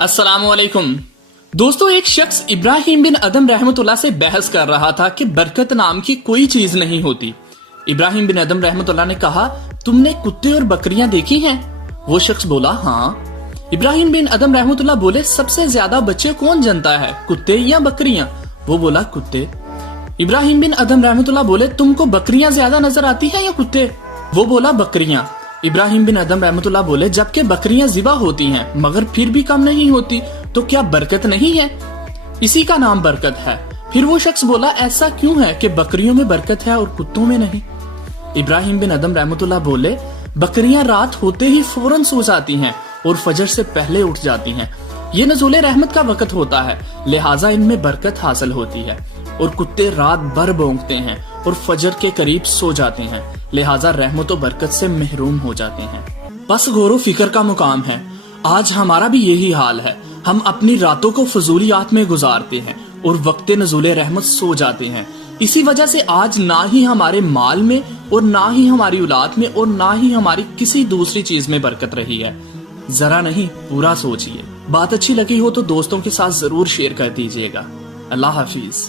अस्सलाम वालेकुम दोस्तों, एक शख्स इब्राहिम बिन अदम रहमतुल्लाह से बहस कर रहा था कि बरकत नाम की कोई चीज नहीं होती। इब्राहिम बिन अदम रहमतुल्लाह ने कहा, तुमने कुत्ते और बकरियां देखी हैं? वो शख्स बोला, हाँ। इब्राहिम बिन अदम रहमतुल्लाह बोले, सबसे ज्यादा बच्चे कौन जनता है, कुत्ते या बकरियां? वो बोला, कुत्ते। इब्राहिम बिन अदम रहमतुल्लाह बोले, तुमको बकरियां ज्यादा नजर आती है या कुत्ते? वो बोला, बकरियां। इब्राहिम बिन अदम रहमतुल्लाह बोले, जबकि बकरियां ज़िबा होती हैं मगर फिर भी कम नहीं होती, तो क्या बरकत नहीं है? इसी का नाम बरकत है। फिर वो शख्स बोला, ऐसा क्यों है कि बकरियों में बरकत है और कुत्तों में नहीं? इब्राहिम बिन अदम रहमतुल्लाह बोले, बकरियां रात होते ही फौरन सो जाती हैं और फजर से पहले उठ जाती हैं। ये नज़ुले रहमत का वक्त होता है, लिहाजा इनमें बरकत हासिल होती है। और कुत्ते रात भर भौंकते हैं और फजर के करीब सो जाते हैं, लिहाजा रहमत और बरकत से महरूम हो जाते हैं। बस गौर व फिक्र का मुकाम है। आज हमारा भी यही हाल है। हम अपनी रातों को फजूलियात में गुजारते हैं और वक्ते नज़ुले रहमत सो जाते हैं। इसी वजह से आज ना ही हमारे माल में और ना ही हमारी औलाद में और ना ही हमारी किसी दूसरी चीज में बरकत रही है। जरा नहीं, पूरा सोचिए। बात अच्छी लगी हो तो दोस्तों के साथ जरूर शेयर कर दीजिएगा। अल्लाह हाफिज।